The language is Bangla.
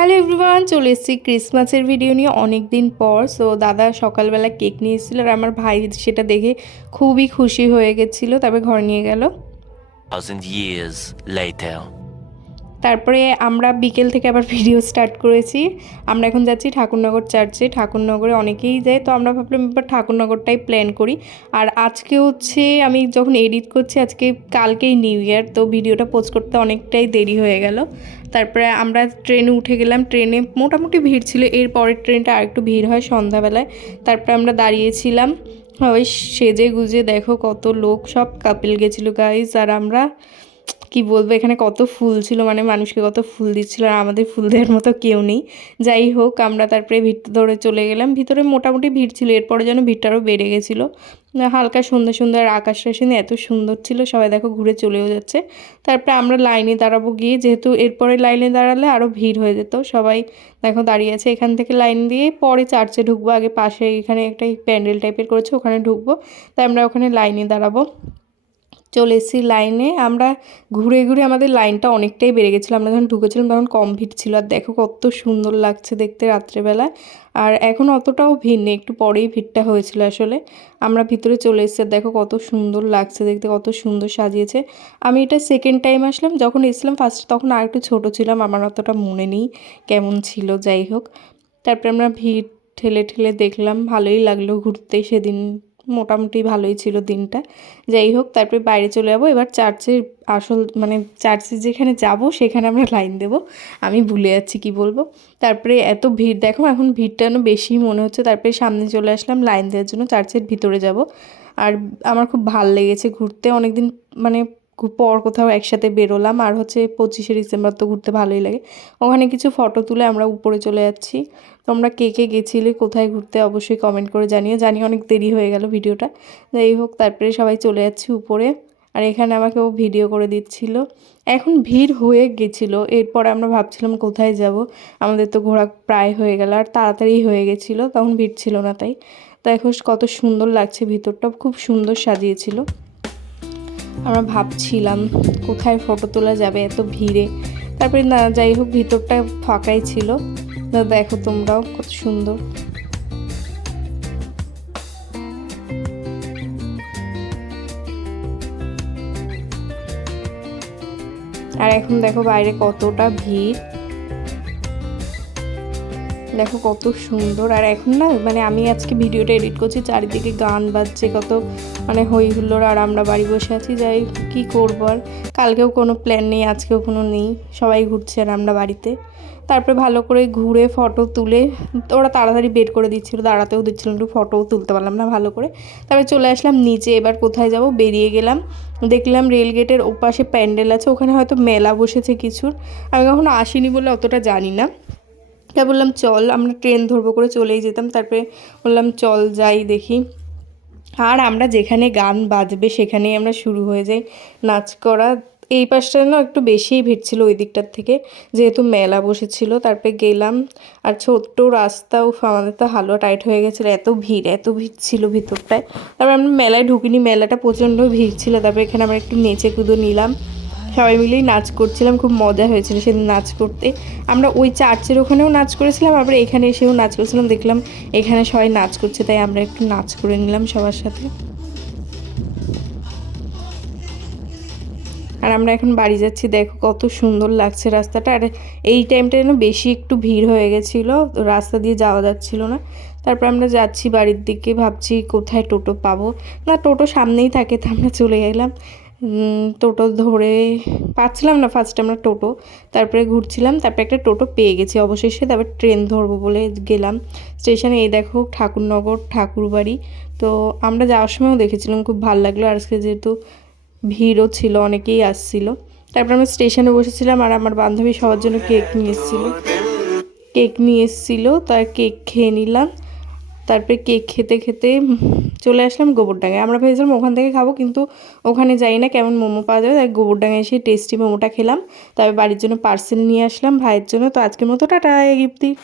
হ্যালো এভরিওয়ান, চলে এসেছি ক্রিসমাসের ভিডিও নিয়ে অনেক দিন পর। সো দাদা সকালবেলা কেক নিয়ে এসেছিলো আর আমার ভাই সেটা দেখে খুবই খুশি হয়ে গেছিলো, তারপরে ঘর নিয়ে গেল। 1,000 years later. তারপরে আমরা বিকেল থেকে আবার ভিডিও স্টার্ট করেছি। আমরা এখন যাচ্ছি ঠাকুরনগর চার্চে। ঠাকুরনগরে অনেকেই যায়, তো আমরা ভাবলাম এবার ঠাকুরনগরটাই প্ল্যান করি। আর আজকে হচ্ছে আমি যখন এডিট করছি, কালকেই নিউ ইয়ার, তো ভিডিওটা পোস্ট করতে অনেকটাই দেরি হয়ে গেল। তারপরে আমরা ট্রেনে উঠে গেলাম। ট্রেনে মোটামুটি ভিড় ছিল, এর পরের ট্রেনটা আর একটু ভিড় হয় সন্ধ্যাবেলায়। তারপরে আমরা দাঁড়িয়েছিলাম, ওই সেজে গুজে দেখো কত লোক, সব কাপেল গেছিলো গাইজ। আর আমরা কি বলবো, এখানে কত ফুল ছিল, মানে মানুষকে কত ফুল দিচ্ছিল, আর আমাদের ফুল দেওয়ার মতো কেউ নেই। যাই হোক, আমরা তারপরে ভিড় ধরে চলে গেলাম। ভিতরে মোটামুটি ভিড় ছিল, এরপরে যেন ভিড়টা আরও বেড়ে গেছিলো। হালকা সুন্দর সুন্দর আকাশটা শুনে এত সুন্দর ছিল, সবাই দেখো ঘুরে চলেও যাচ্ছে। তারপরে আমরা লাইনে দাঁড়াবো গিয়ে, যেহেতু এরপরে লাইনে দাঁড়ালে আরও ভিড় হয়ে যেত। সবাই দেখো দাঁড়িয়ে আছে। এখান থেকে লাইন দিয়ে পরে চার্চে ঢুকবো, আগে পাশে এখানে একটা প্যান্ডেল টাইপের করেছে, ওখানে ঢুকবো। তাই আমরা ওখানে লাইনে দাঁড়াবো। চলে এসেছি লাইনে। আমরা ঘুরে ঘুরে আমাদের লাইনটা অনেকটাই বেড়ে গেছিলো। আমরা যখন ঢুকেছিলাম তখন কম ভিড় ছিল। আর দেখো কত সুন্দর লাগছে দেখতে রাত্রেবেলায়। আর এখন অতটাও ভিড় নেই, একটু পরেই ভিড়টা হয়েছিল আসলে। আমরা ভিতরে চলে এসেছি, দেখো কত সুন্দর লাগছে দেখতে, কত সুন্দর সাজিয়েছে। আমি এটা সেকেন্ড টাইম আসলাম, যখন এসেছিলাম ফার্স্ট তখন আর একটু ছোটো ছিলাম, আমার অতটা মনে নেই কেমন ছিল। যাই হোক, তারপরে আমরা ভিড় ঠেলে ঠেলে দেখলাম, ভালোই লাগলো ঘুরতে সেদিন, মোটামুটি ভালোই ছিল দিনটা। যাই হোক, তারপরে বাইরে চলে যাবো এবার চার্চের আসল, মানে চার্চে যেখানে যাব সেখানে আমরা লাইন দেব। আমি ভুলে যাচ্ছি কি বলবো। তারপরে এত ভিড় দেখো, এখন ভিড়টা যেন বেশি মনে হচ্ছে। তারপরে সামনে চলে আসলাম লাইন দেওয়ার জন্য, চার্চের ভিতরে যাব। আর আমার খুব ভাল লেগেছে ঘুরতে, অনেকদিন মানে পর কোথাও একসাথে বেরোলাম। আর হচ্ছে 25শে ডিসেম্বর তো ঘুরতে ভালোই লাগে। ওখানে কিছু ফটো তুলে আমরা উপরে চলে যাচ্ছি। তোমরা কে কে গেছিলে, কোথায় ঘুরতে, অবশ্যই কমেন্ট করে জানিও। জানি অনেক দেরি হয়ে গেল ভিডিওটা। যাই হোক, তারপরে সবাই চলে যাচ্ছি উপরে। আর এখানে আমাকে ও ভিডিও করে দিচ্ছিল। এখন ভিড় হয়ে গেছিলো, এরপরে আমরা ভাবছিলাম কোথায় যাব, আমাদের তো ঘোরা প্রায় হয়ে গেল, আর তাড়াতাড়ি হয়ে গেছিলো, তখন ভিড় ছিল না। তাই দেখো কত সুন্দর লাগছে, ভিতরটা খুব সুন্দর সাজিয়েছিল। আমরা ভাবছিলাম কোথায় ফটো তোলা যাবে এত ভিড়ে। তারপরে না, যাই হোক, ভিতরটা ফাঁকাই ছিল। দেখো তোমরাও কত সুন্দর। আর এখন দেখো বাইরে কতটা ভিড়, দেখো কত সুন্দর। আর এখন না, মানে আমি আজকে ভিডিওটা এডিট করছি, চারিদিকে গান বাজছে, কত মানে হই হুল্লোড়, আর আমরা বাড়ি বসে আছি। যাই কি করবো, আর কালকেও কোনো প্ল্যান নেই, আজকেও কোনো নেই, সবাই ঘুরছে আর আমরা বাড়িতে। তারপরে ভালো করে ঘুরে ফটো তুলে, ওরা তাড়াতাড়ি বের করে দিচ্ছিলো, দাঁড়াতেও দিচ্ছিলো, একটু ফটোও তুলতে পারলাম না ভালো করে। তারপরে চলে আসলাম নিচে। এবার কোথায় যাব, বেরিয়ে গেলাম। দেখলাম রেলগেটের ওপাশে প্যান্ডেল আছে, ওখানে হয়তো মেলা বসেছে কিছুর। আমি কখনো আসিনি বলে অতটা জানি না। তাই বললাম চল, আমরা ট্রেন ধরবো করে চলেই যেতাম। তারপরে বললাম চল যাই দেখি। আর আমরা যেখানে গান বাজবে সেখানেই আমরা শুরু হয়ে যাই নাচ করা। এই পাশটা না একটু বেশিই ভিড় ছিল ওই দিকটার থেকে, যেহেতু মেলা বসেছিল। তারপরে গেলাম, আর ছোট্ট রাস্তা, আমাদের তো হালুয়া টাইট হয়ে গেছিলো, এত ভিড় ছিল ভিতরটায়। তারপর আমরা মেলায় ঢুকিনি, মেলাটা প্রচণ্ড ভিড় ছিল। তারপরে এখানে আমরা একটু নেচে কুদো নিলাম, সবাই মিলেই নাচ করছিলাম, খুব মজা হয়েছিল সেদিন নাচ করতে। আমরা ওই চার্চের ওখানেও নাচ করেছিলাম, আবার এখানে এসেও নাচ করেছিলাম। দেখলাম এখানে সবাই নাচ করছে, তাই আমরা একটু নাচ করে নিলাম সবার সাথে। আর আমরা এখন বাড়ি যাচ্ছি, দেখো কত সুন্দর লাগছে রাস্তাটা। আর এই টাইমটা যেন বেশি একটু ভিড় হয়ে গেছিলো, রাস্তা দিয়ে যাওয়া যাচ্ছিলো না। তারপর আমরা যাচ্ছি বাড়ির দিকে, ভাবছি কোথায় টোটো পাবো। না, টোটো সামনেই থাকে, তো আমরা চলে গেলাম। টোটো ধরে পাচ্ছিলাম না ফার্স্টে আমরা টোটো, তারপরে ঘুরছিলাম, তারপরে একটা টোটো পেয়ে গেছি অবশেষে। তারপর ট্রেন ধরবো বলে গেলাম স্টেশনে। এই দেখো ঠাকুরনগর ঠাকুরবাড়ি। তো আমরা যাওয়ার সময়ও দেখেছিলাম, খুব ভালো লাগলো। আর আজকে যেহেতু ভিড়ও ছিল, অনেকেই আসছিল। তারপর আমরা স্টেশনে বসেছিলাম, আর আমার বান্ধবী সবার জন্য কেক নিয়ে এসেছিলো, তার কেক খেয়ে নিলাম। তারপরে কেক খেতে খেতে চলে আসলাম গোবরডাঙ্গায়। আমরা ভেবেছিলাম ওখান থেকে খাবো, কিন্তু ওখানে যাই না, কেমন মোমো পাওয়া যাবে, তাই গোবরডাঙ্গায় এসে টেস্টি মোমোটা খেলাম। তারপরে বাড়ির জন্য পার্সেল নিয়ে আসলাম ভাইয়ের জন্য। তো আজকের মতো টাটা, গিফট দিই।